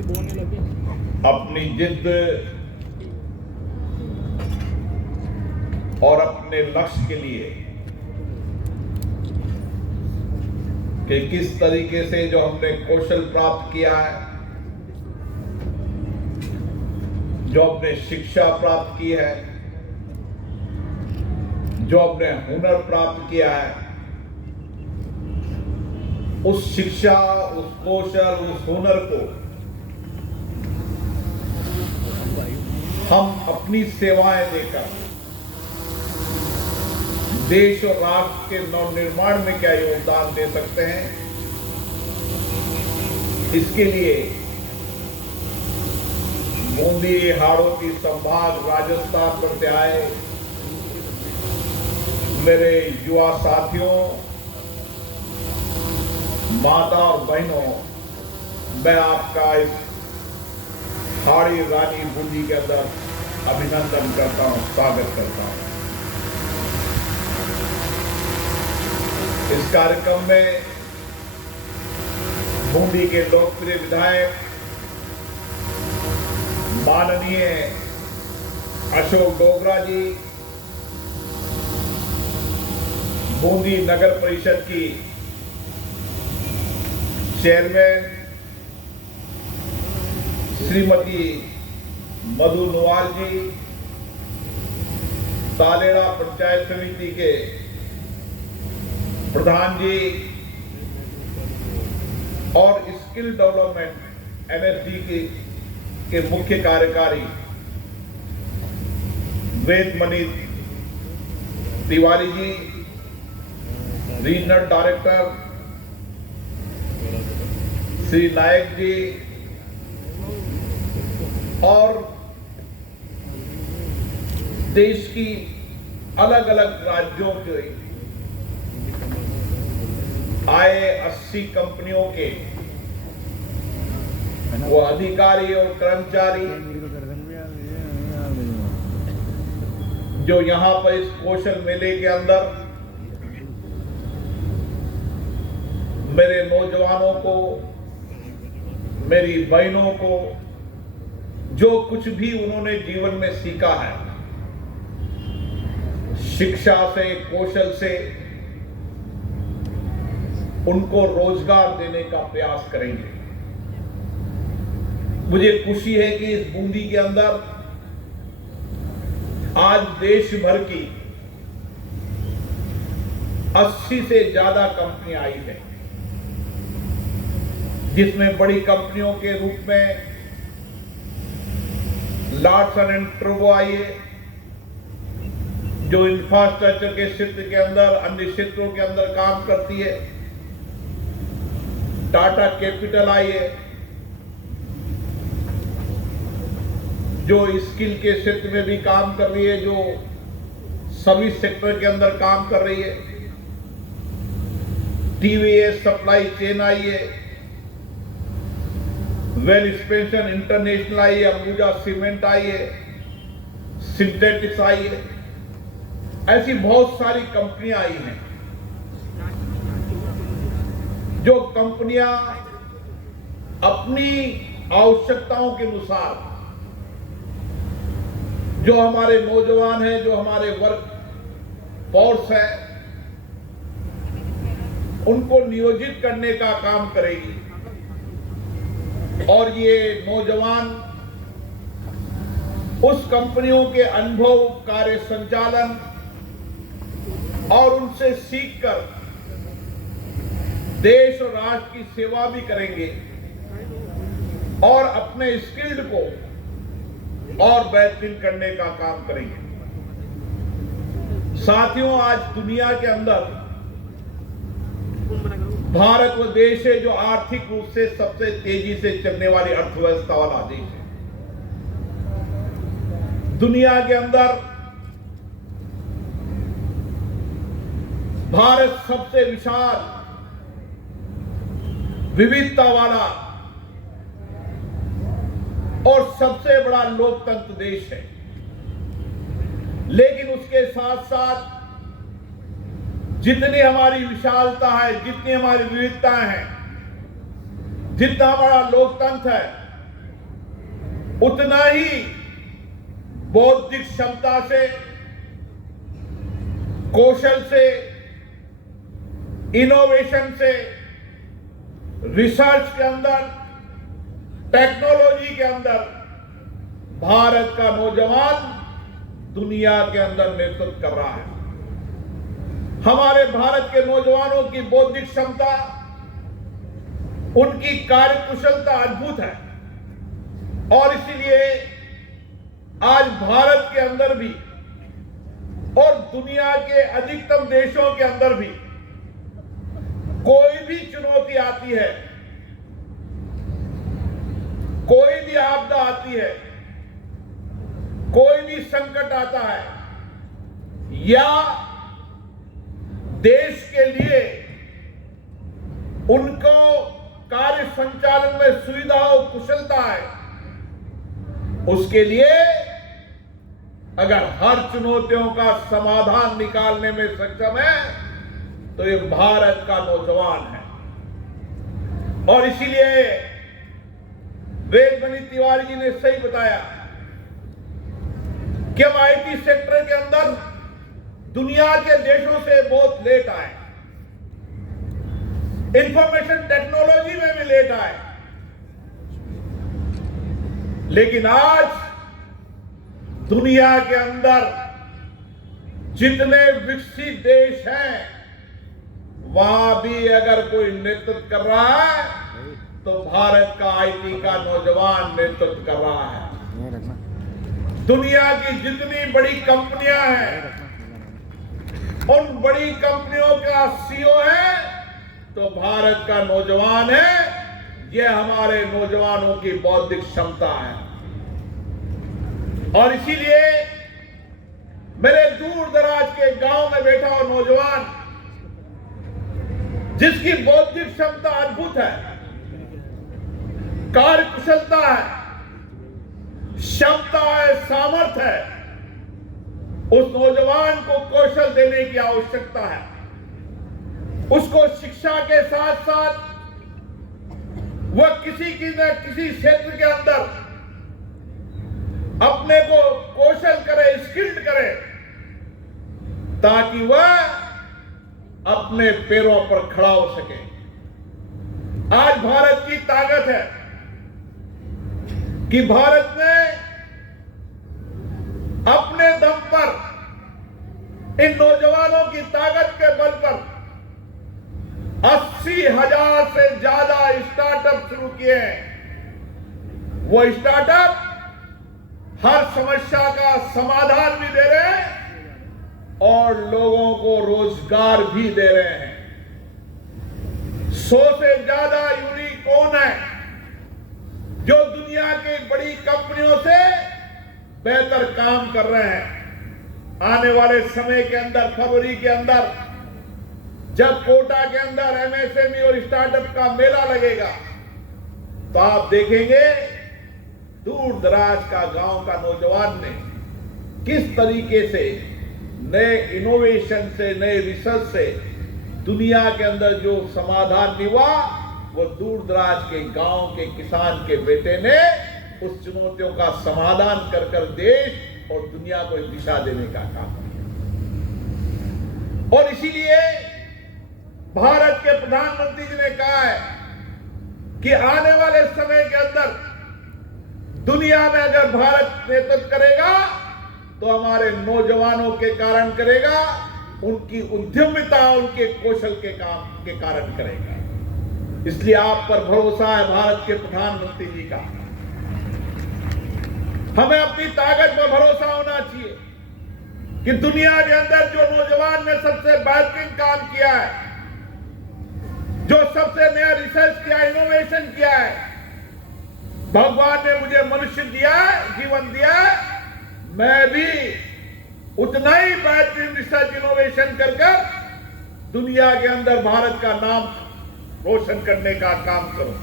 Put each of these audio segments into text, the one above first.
अपनी जिद और अपने लक्ष्य के लिए कि किस तरीके से जो हमने कौशल प्राप्त किया है, जो हमने शिक्षा प्राप्त की है, जो हमने हुनर प्राप्त किया है, उस शिक्षा, उस कौशल, उस हुनर को हम अपनी सेवाएं देकर देश और राष्ट्र के नवनिर्माण में क्या योगदान दे सकते हैं, इसके लिए बूंदी हाड़ौती संभाग राजस्थान पर से आए मेरे युवा साथियों, माता और बहनों, मैं आपका इस हाड़ी रानी बूंदी के अंदर अभिनंदन करता हूं, स्वागत करता हूं। इस कार्यक्रम में बूंदी के लोकप्रिय विधायक माननीय अशोक डोगरा जी, बूंदी नगर परिषद की चेयरमैन श्रीमती मधु नवाल जी, तालेड़ा पंचायत समिति के प्रधान जी और स्किल डेवलपमेंट एनएसडी के मुख्य कार्यकारी वेदमणि तिवारी जी, रीजनल डायरेक्टर श्री नायक जी और देश की अलग अलग राज्यों के आए 80 कंपनियों के वो अधिकारी और कर्मचारी जो यहां पर इस कौशल मेले के अंदर मेरे नौजवानों को, मेरी बहनों को जो कुछ भी उन्होंने जीवन में सीखा है, शिक्षा से, कौशल से, उनको रोजगार देने का प्रयास करेंगे। मुझे खुशी है कि इस बूंदी के अंदर आज देश भर की 80 से ज्यादा कंपनियां आई हैं, जिसमें बड़ी कंपनियों के रूप में लार्सन एंड टर्बो आई है, जो इंफ्रास्ट्रक्चर के क्षेत्र के अंदर, अन्य क्षेत्रों के अंदर काम करती है। टाटा कैपिटल आई है, जो स्किल के क्षेत्र में भी काम कर रही है, जो सभी सेक्टर के अंदर काम कर रही है। टीवीएस सप्लाई चेन आई है, वेल स्पेंशन इंटरनेशनल आई है, अंबुजा सीमेंट आई है, सिंथेटिक्स आई है। ऐसी बहुत सारी कंपनियां आई हैं, जो कंपनियां अपनी आवश्यकताओं के अनुसार जो हमारे नौजवान हैं, जो हमारे वर्क फोर्स है, उनको नियोजित करने का काम करेगी। और ये नौजवान उस कंपनियों के अनुभव, कार्य संचालन और उनसे सीखकर देश और राष्ट्र की सेवा भी करेंगे और अपने स्किल्ड को और बेहतरीन करने का काम करेंगे। साथियों, आज दुनिया के अंदर भारत वो देश है जो आर्थिक रूप से सबसे तेजी से चलने वाली अर्थव्यवस्था वाला देश है। दुनिया के अंदर भारत सबसे विशाल विविधता वाला और सबसे बड़ा लोकतंत्र देश है। लेकिन उसके साथ साथ जितनी हमारी विशालता है, जितनी हमारी विविधताएं हैं, जितना हमारा लोकतंत्र है, उतना ही बौद्धिक क्षमता से, कौशल से, इनोवेशन से, रिसर्च के अंदर, टेक्नोलॉजी के अंदर भारत का नौजवान दुनिया के अंदर नेतृत्व कर रहा है। हमारे भारत के नौजवानों की बौद्धिक क्षमता, उनकी कार्यकुशलता अद्भुत है और इसलिए आज भारत के अंदर भी और दुनिया के अधिकतम देशों के अंदर भी कोई भी चुनौती आती है, कोई भी आपदा आती है, कोई भी संकट आता है या देश के लिए उनको कार्य संचालन में सुविधा और कुशलता है, उसके लिए अगर हर चुनौतियों का समाधान निकालने में सक्षम है तो ये भारत का नौजवान है। और इसीलिए वेदमणि तिवारी जी ने सही बताया कि हम आईटी सेक्टर के अंदर दुनिया के देशों से बहुत लेट आए, इंफॉर्मेशन टेक्नोलॉजी में भी लेट आए, लेकिन आज दुनिया के अंदर जितने विकसित देश हैं वहां भी अगर कोई नेतृत्व कर रहा है तो भारत का आईटी का नौजवान नेतृत्व कर रहा है। दुनिया की जितनी बड़ी कंपनियां हैं उन बड़ी कंपनियों का सीईओ है तो भारत का नौजवान है। यह हमारे नौजवानों की बौद्धिक क्षमता है और इसीलिए मेरे दूर दराज के गांव में बैठा हुआ नौजवान जिसकी बौद्धिक क्षमता अद्भुत है, कार्य कुशलता है, क्षमता है, सामर्थ्य है, उस नौजवान को कौशल देने की आवश्यकता है। उसको शिक्षा के साथ साथ वह किसी न किसी क्षेत्र के अंदर अपने को कौशल करे, स्किल्ड करे, ताकि वह अपने पैरों पर खड़ा हो सके। आज भारत की ताकत है कि भारत ने अपने दम पर इन नौजवानों की ताकत के बल पर 80,000 से ज्यादा स्टार्टअप शुरू किए हैं। वो स्टार्टअप हर समस्या का समाधान भी दे रहे हैं और लोगों को रोजगार भी दे रहे हैं। 100 से ज्यादा यूनिकॉर्न है जो दुनिया की बड़ी कंपनियों से बेहतर काम कर रहे हैं। आने वाले समय के अंदर, फरवरी के अंदर, जब कोटा के अंदर एमएसएमई और स्टार्टअप का मेला लगेगा तो आप देखेंगे दूर दराज का गांव का नौजवान ने किस तरीके से नए इनोवेशन से, नए रिसर्च से दुनिया के अंदर जो समाधान निवा वो दूर दराज के गांव के किसान के बेटे ने उस चुनौतियों का समाधान कर कर देश और दुनिया को दिशा देने का काम किया। और इसीलिए भारत के प्रधानमंत्री जी ने कहा है कि आने वाले समय के अंदर दुनिया में अगर भारत नेतृत्व करेगा तो हमारे नौजवानों के कारण करेगा, उनकी उद्यमिता, उनके कौशल के काम के कारण करेगा। इसलिए आप पर भरोसा है भारत के प्रधानमंत्री जी का। हमें अपनी ताकत पर भरोसा होना चाहिए कि दुनिया के अंदर जो नौजवान ने सबसे बेहतरीन काम किया है, जो सबसे नया रिसर्च किया, इनोवेशन किया है, भगवान ने मुझे मनुष्य दिया है, जीवन दिया है, मैं भी उतना ही बेहतरीन रिसर्च इनोवेशन कर दुनिया के अंदर भारत का नाम रोशन करने का काम करूं।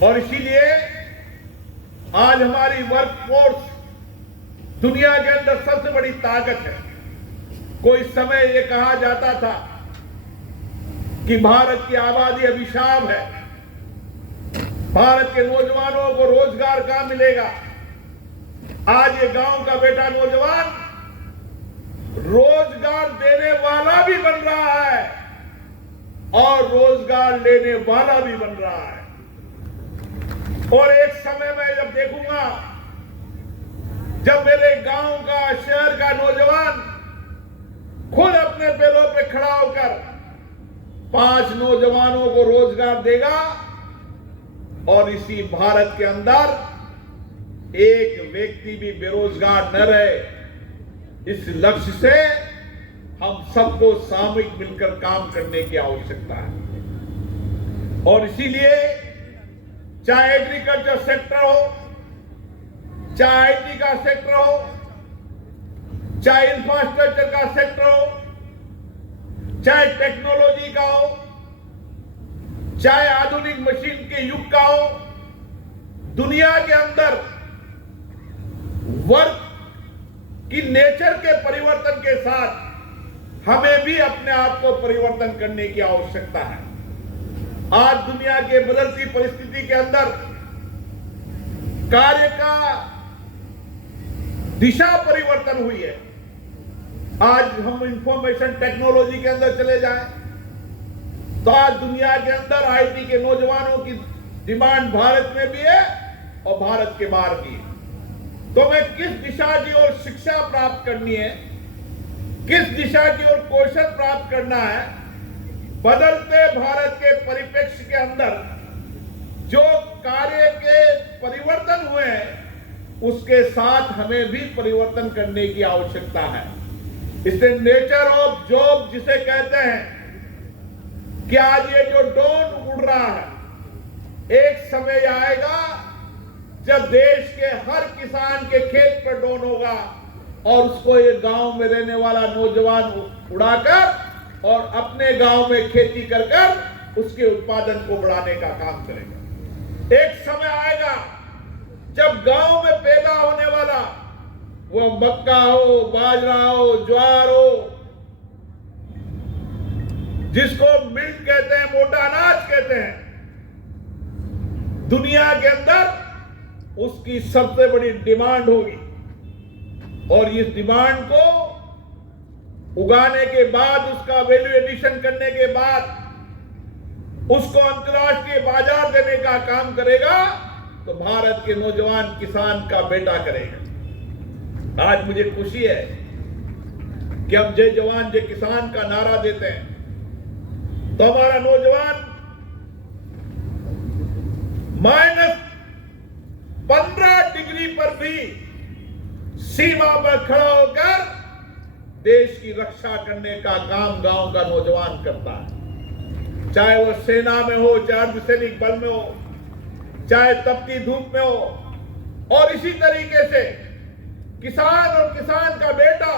और इसीलिए आज हमारी वर्कफोर्स दुनिया के अंदर सबसे बड़ी ताकत है। कोई समय ये कहा जाता था कि भारत की आबादी अभिशाप है, भारत के नौजवानों को रोजगार कहां मिलेगा? आज ये गांव का बेटा नौजवान रोजगार देने वाला भी बन रहा है और रोजगार लेने वाला भी बन रहा है। और एक समय में जब देखूंगा, जब मेरे गांव का, शहर का नौजवान खुद अपने पैरों पे खड़ा होकर 5 नौजवानों को रोजगार देगा और इसी भारत के अंदर एक व्यक्ति भी बेरोजगार न रहे, इस लक्ष्य से हम सबको सामूहिक मिलकर काम करने की आवश्यकता है। और इसीलिए चाहे एग्रीकल्चर सेक्टर हो, चाहे आईटी का सेक्टर हो, चाहे इंफ्रास्ट्रक्चर का सेक्टर हो, चाहे टेक्नोलॉजी का हो, चाहे आधुनिक मशीन के युग का हो, दुनिया के अंदर वर्क की नेचर के परिवर्तन के साथ हमें भी अपने आप को परिवर्तन करने की आवश्यकता है। आज दुनिया के बदलती परिस्थिति के अंदर कार्य का दिशा परिवर्तन हुई है। आज हम इंफॉर्मेशन टेक्नोलॉजी के अंदर चले जाएं तो आज दुनिया के अंदर आईटी के नौजवानों की डिमांड भारत में भी है और भारत के बाहर भी है। तो मैं किस दिशा की ओर शिक्षा प्राप्त करनी है, किस दिशा की ओर कौशल प्राप्त करना है, बदलते भारत के परिप्रेक्ष्य के अंदर जो कार्य के परिवर्तन हुए हैं उसके साथ हमें भी परिवर्तन करने की आवश्यकता है। इसलिए नेचर ऑफ जॉब जिसे कहते हैं कि आज ये जो ड्रोन उड़ रहा है, एक समय आएगा जब देश के हर किसान के खेत पर ड्रोन होगा और उसको ये गांव में रहने वाला नौजवान उड़ाकर और अपने गांव में खेती कर कर उसके उत्पादन को बढ़ाने का काम करेगा। एक समय आएगा जब गांव में पैदा होने वाला वो मक्का हो, बाजरा हो, ज्वार हो, जिसको मिल्क कहते हैं, मोटा अनाज कहते हैं, दुनिया के अंदर उसकी सबसे बड़ी डिमांड होगी। और इस डिमांड को उगाने के बाद, उसका वैल्यू एडिशन करने के बाद उसको अंतर्राष्ट्रीय बाजार देने का काम करेगा तो भारत के नौजवान किसान का बेटा करेगा। आज मुझे खुशी है कि हम जय जवान जय किसान का नारा देते हैं तो हमारा नौजवान -15 डिग्री पर भी सीमा पर खड़ा होकर देश की रक्षा करने का काम गांव का नौजवान करता है। चाहे वो सेना में हो, चाहे अर्धसैनिक बल में हो, चाहे तपती धूप में हो। और इसी तरीके से किसान और किसान का बेटा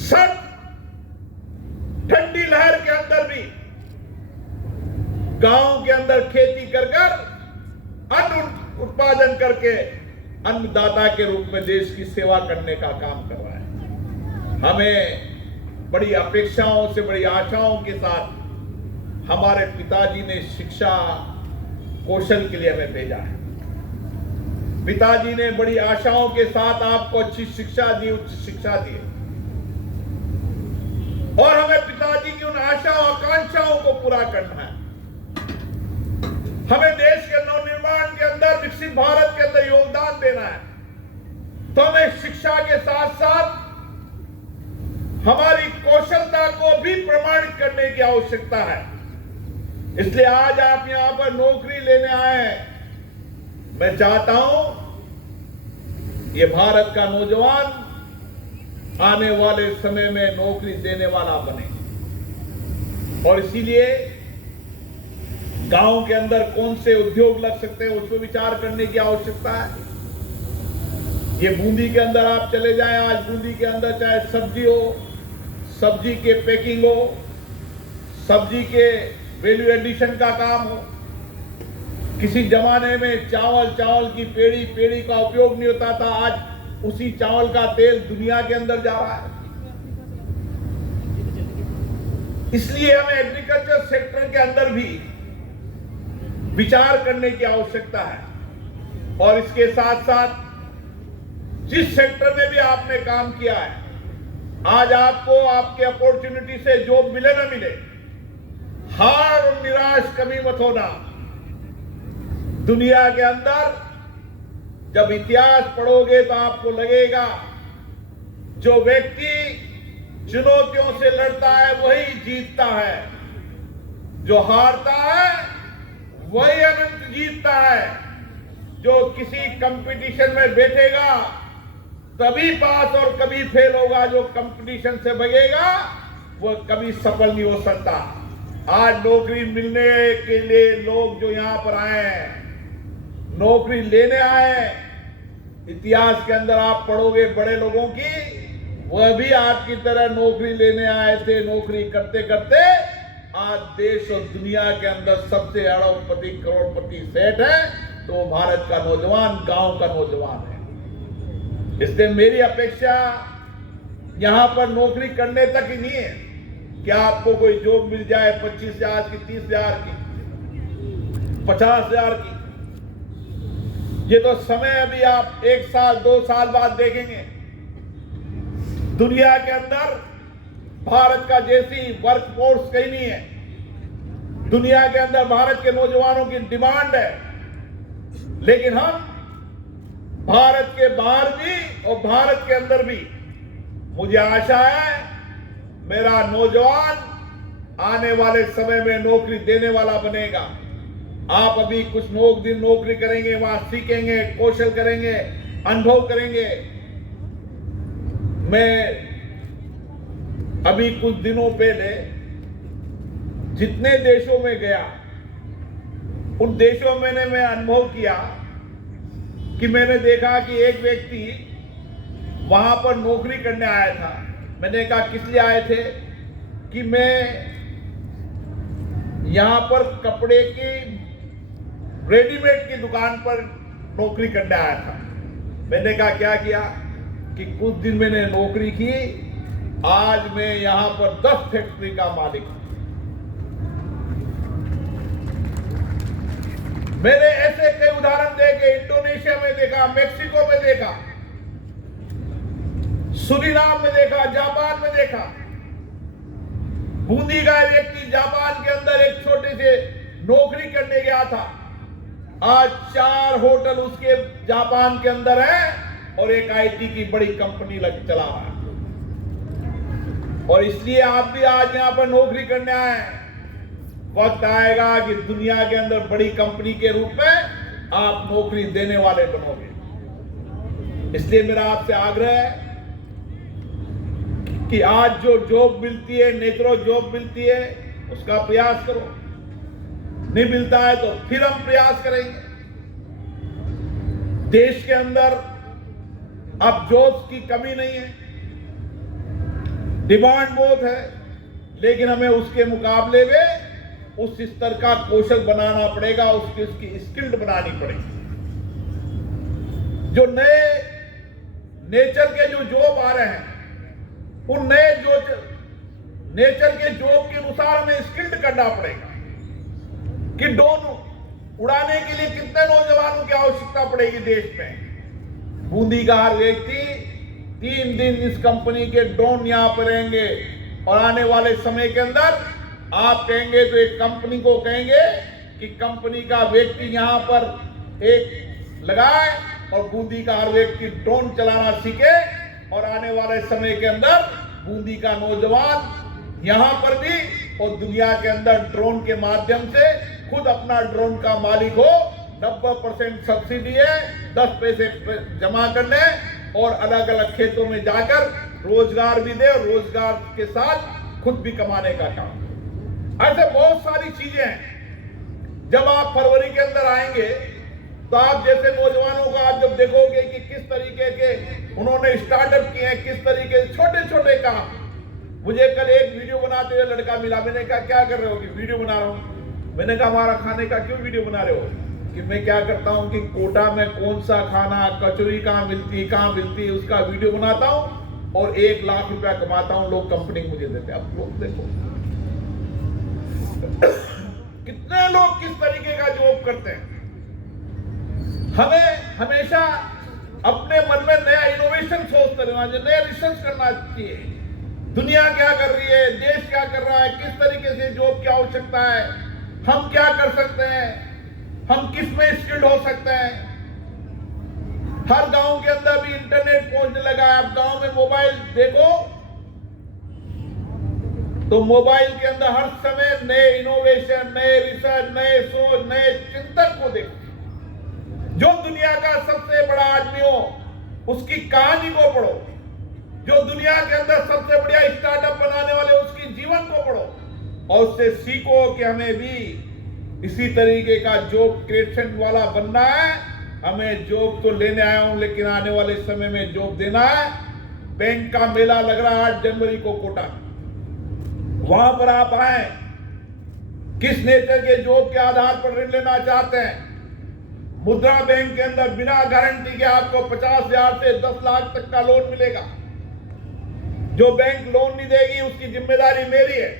सर्द ठंडी लहर के अंदर भी गांव के अंदर खेती कर अन्न उत्पादन करके अन्नदाता के रूप में देश की सेवा करने का काम कर रहा है। हमें बड़ी अपेक्षाओं से, बड़ी आशाओं के साथ हमारे पिताजी ने शिक्षा कौशल के लिए हमें भेजा है। पिताजी ने बड़ी आशाओं के साथ आपको अच्छी शिक्षा दी, उच्च शिक्षा दी, और हमें पिताजी की उन आशाओं आकांक्षाओं को पूरा करना है। हमें देश के नवनिर्माण के अंदर, विकसित भारत के अंदर योगदान देना है। तो हमें शिक्षा के साथ साथ हमारी कौशलता को भी प्रमाणित करने की आवश्यकता है। इसलिए आज आप यहां पर नौकरी लेने आए हैं। मैं चाहता हूं ये भारत का नौजवान आने वाले समय में नौकरी देने वाला बने। और इसीलिए गांव के अंदर कौन से उद्योग लग सकते हैं उस पर विचार करने की आवश्यकता है। ये बूंदी के अंदर आप चले जाएं, आज बूंदी के अंदर चाहे सब्जी हो, सब्जी के पैकिंग हो, सब्जी के वैल्यू एडिशन का काम हो। किसी जमाने में चावल की पेड़ी का उपयोग नहीं होता था, आज उसी चावल का तेल दुनिया के अंदर जा रहा है। इसलिए हमें एग्रीकल्चर सेक्टर के अंदर भी विचार करने की आवश्यकता है। और इसके साथ साथ जिस सेक्टर में भी आपने काम किया है, आज आपको आपके अपॉर्चुनिटी से जॉब मिले ना मिले, हार और निराश कभी मत होना। दुनिया के अंदर जब इतिहास पढ़ोगे तो आपको लगेगा जो व्यक्ति चुनौतियों से लड़ता है वही जीतता है, जो हारता है वही अनंत जीतता है। जो किसी कंपटीशन में बैठेगा तभी पास और कभी फेल होगा, जो कंपटीशन से भगेगा वो कभी सफल नहीं हो सकता। आज नौकरी मिलने के लिए लोग जो यहां पर आए हैं, नौकरी लेने आए हैं, इतिहास के अंदर आप पढ़ोगे बड़े लोगों की, वह भी आपकी तरह नौकरी लेने आए थे। नौकरी करते करते आज देश और दुनिया के अंदर सबसे अरबपति करोड़पति सेठ है तो भारत का नौजवान, गांव का नौजवान है। इसलिए मेरी अपेक्षा यहां पर नौकरी करने तक ही नहीं है कि आपको कोई जॉब मिल जाए 25,000 की, 30,000 की, 50,000 की। ये तो समय अभी आप 1 साल 2 साल बाद देखेंगे। दुनिया के अंदर भारत का जैसी वर्कफोर्स कहीं नहीं है। दुनिया के अंदर भारत के नौजवानों की डिमांड है, लेकिन हम भारत के बाहर भी और भारत के अंदर भी, मुझे आशा है मेरा नौजवान आने वाले समय में नौकरी देने वाला बनेगा। आप अभी कुछ दिन नौकरी करेंगे, वहां सीखेंगे, कौशल करेंगे, अनुभव करेंगे। मैं अभी कुछ दिनों पहले जितने देशों में गया, उन देशों में मैं अनुभव किया कि मैंने देखा कि एक व्यक्ति वहां पर नौकरी करने आया था। मैंने कहा किस लिए आए थे? कि मैं यहां पर कपड़े की रेडीमेड की दुकान पर नौकरी करने आया था। मैंने कहा क्या किया कि कुछ दिन मैंने नौकरी की, आज मैं यहां पर 10 फैक्ट्री का मालिक हूं। मैंने ऐसे कई उदाहरण देखे, इंडोनेशिया में देखा, मेक्सिको में देखा, सुरीनाम में देखा, जापान में देखा। बूंदी का व्यक्ति जापान के अंदर एक छोटे से नौकरी करने गया था, आज 4 होटल उसके जापान के अंदर है और एक आईटी की बड़ी कंपनी चला रहा है। और इसलिए आप भी आज यहां पर नौकरी करने आए हैं। वक्त आएगा कि दुनिया के अंदर बड़ी कंपनी के रूप में आप नौकरी देने वाले बनोगे। इसलिए मेरा आपसे आग्रह है कि आज जो जॉब मिलती है, नेचुरल जॉब मिलती है, उसका प्रयास करो। नहीं मिलता है तो फिर हम प्रयास करेंगे। देश के अंदर अब जॉब्स की कमी नहीं है, डिमांड बहुत है, लेकिन हमें उसके मुकाबले में उस स्तर का कौशल बनाना पड़ेगा, उसकी स्किल्ड बनानी पड़ेगी। जो नए नेचर के जो जॉब आ रहे हैं, उन नए जो नेचर के जॉब के अनुसार हमें स्किल्ड करना पड़ेगा कि ड्रोन उड़ाने के लिए कितने नौजवानों की आवश्यकता पड़ेगी देश में। बूंदी का हर व्यक्ति 3 दिन इस कंपनी के ड्रोन यहां पर रहेंगे और आने वाले समय के अंदर आप कहेंगे तो एक कंपनी को कहेंगे कि कंपनी का व्यक्ति यहां पर एक लगाए और बूंदी का हर व्यक्ति ड्रोन चलाना सीखे और आने वाले समय के अंदर बूंदी का नौजवान यहां पर भी और दुनिया के अंदर ड्रोन के माध्यम से खुद अपना ड्रोन का मालिक हो। 90% सब्सिडी है, 10 पैसे जमा करने और अलग अलग खेतों में जाकर रोजगार भी दे और रोजगार के साथ खुद भी कमाने का काम। ऐसे बहुत सारी चीजें हैं। जब आप फरवरी के अंदर आएंगे तो आप जैसे नौजवानों का आप जब देखोगे कि किस तरीके के उन्होंने स्टार्टअप किए हैं, किस तरीके से छोटे छोटे काम। मुझे कल एक वीडियो बनाते हुए लड़का मिला, मैंने कहा क्या कर रहे हो? कि वीडियो बना रहा हूं। मैंने कहा हमारा खाने का क्यों वीडियो बना रहे हो? कि मैं क्या करता हूं कि कोटा में कौन सा खाना, कचौरी कहाँ मिलती है उसका वीडियो बनाता हूं और 1 लाख रुपया कमाता हूं। लोग कंपनी मुझे देते हैं। आप लोग देखो कितने लोग किस तरीके का जॉब करते हैं। हमें हमेशा अपने मन में नया इनोवेशन सोचते रहना चाहिए, नया रिसर्च करना चाहिए। दुनिया क्या कर रही है, देश क्या कर रहा है, किस तरीके से जॉब की आवश्यकता है, हम क्या कर सकते हैं, हम किस में स्किल्ड हो सकते हैं। हर गांव के अंदर भी इंटरनेट पहुंचने लगा है। आप गांव में मोबाइल देखो तो मोबाइल के अंदर हर समय नए इनोवेशन, नए रिसर्च, नए सोच, नए चिंतन को देखो। जो दुनिया का सबसे बड़ा आदमी हो उसकी कहानी को पढ़ो, जो दुनिया के अंदर सबसे बढ़िया स्टार्टअप बनाने वाले उसकी जीवन को पढ़ो और उससे सीखो कि हमें भी इसी तरीके का जॉब क्रिएशन वाला बनना है। हमें जॉब तो लेने आया हूं लेकिन आने वाले समय में जॉब देना है। बैंक का मेला लग रहा है 8 जनवरी को कोटा, वहां पर आप आए, किस नेचर के जॉब के आधार पर ऋण लेना चाहते हैं। मुद्रा बैंक के अंदर बिना गारंटी के आपको 50,000 से 10 लाख तक का लोन मिलेगा। जो बैंक लोन नहीं देगी उसकी जिम्मेदारी मेरी है।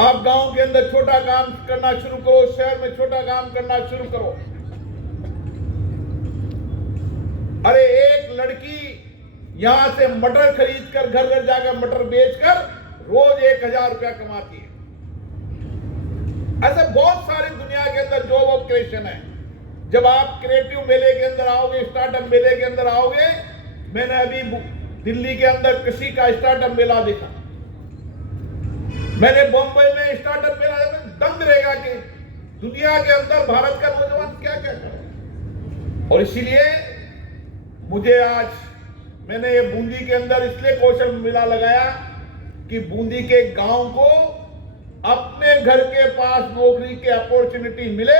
आप गांव के अंदर छोटा काम करना शुरू करो, शहर में छोटा काम करना शुरू करो। अरे एक लड़की यहां से मटर खरीद कर घर घर जाकर मटर बेचकर रोज 1,000 रुपया कमाती है। ऐसे बहुत सारी दुनिया के अंदर जॉब ऑफ क्रिएशन है। जब आप क्रिएटिव मेले के अंदर आओगे, स्टार्टअप मेले के अंदर आओगे, मैंने अभी दिल्ली के अंदर कृषि का स्टार्टअप मेला देखा, मैंने बॉम्बे में स्टार्टअप मेला देखा, दंग रहेगा कि दुनिया के अंदर भारत का नौजवान क्या क्या कर रहा है। और इसीलिए मुझे आज मैंने ये बूंदी के अंदर इसलिए कौशल मेला लगाया कि बूंदी के गांव को अपने घर के पास नौकरी की अपॉर्चुनिटी मिले,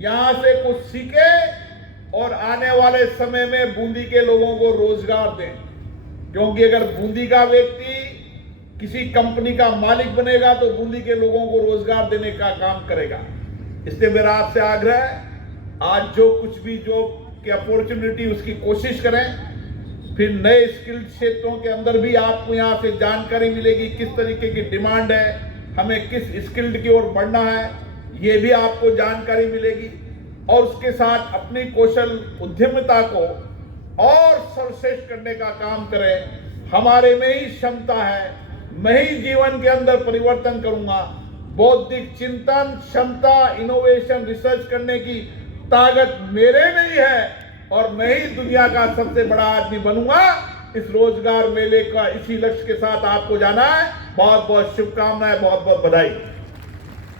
यहां से कुछ सीखे और आने वाले समय में बूंदी के लोगों को रोजगार दें। क्योंकि अगर बूंदी का व्यक्ति किसी कंपनी का मालिक बनेगा तो बूंदी के लोगों को रोजगार देने का काम करेगा। इसलिए मेरा आपसे आग्रह है, आज जो कुछ भी जॉब की अपॉर्चुनिटी उसकी कोशिश करें। फिर नए स्किल क्षेत्रों के अंदर भी आपको यहाँ से जानकारी मिलेगी, किस तरीके की डिमांड है, हमें किस स्किल्ड की ओर बढ़ना है, ये भी आपको जानकारी मिलेगी। और उसके साथ अपनी कौशल उद्यमिता को और सर्वश्रेष्ठ करने का काम करें। हमारे में ही क्षमता है, मैं ही जीवन के अंदर परिवर्तन करूंगा। बौद्धिक चिंतन, क्षमता, इनोवेशन, रिसर्च करने की ताकत मेरे में ही है और मैं ही दुनिया का सबसे बड़ा आदमी बनूंगा। इस रोजगार मेले का इसी लक्ष्य के साथ आपको जाना है। बहुत बहुत शुभकामनाएं, बहुत बहुत बधाई।